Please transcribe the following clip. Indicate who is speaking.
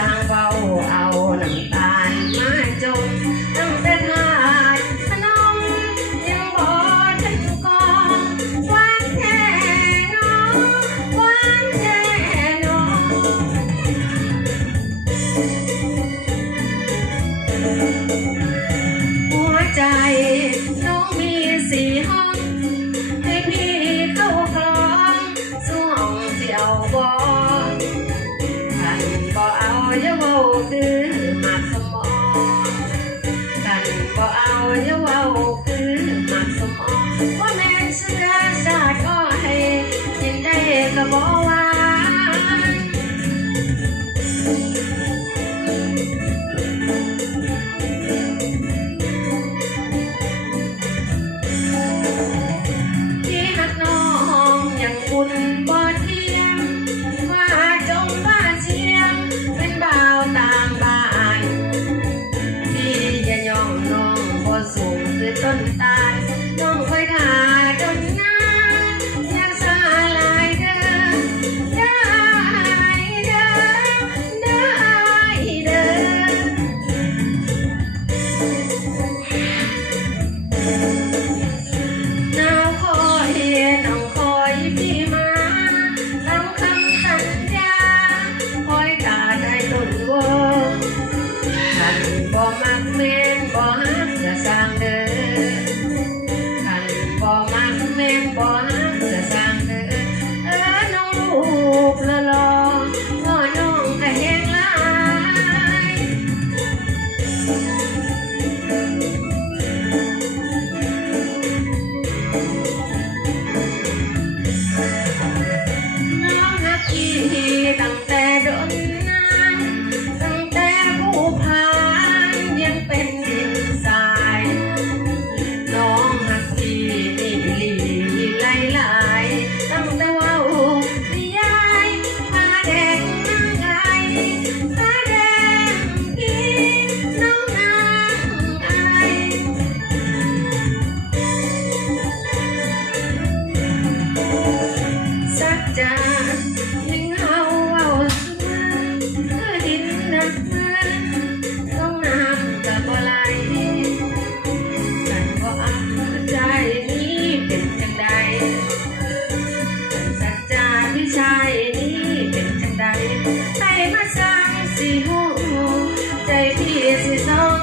Speaker 1: จะเบาเอาน้ำตาลมาจมตั้งต่ทนพนมยังบ่ทันกองหวานแท้น้องหวานแท้น้องหัวใจน้องมีสี่ห้องให้พี่เข้ากลองสู้องเสียวบอก ซื้อมาสมองกันบ่เอาเยาวา นตายน้องเคยขาจนหน้ายังสาลายเดินได้เดินได้เดิน วิชัยนี้เป็นจังใดใส่มาสร้างสิหูใจพี่สิโศ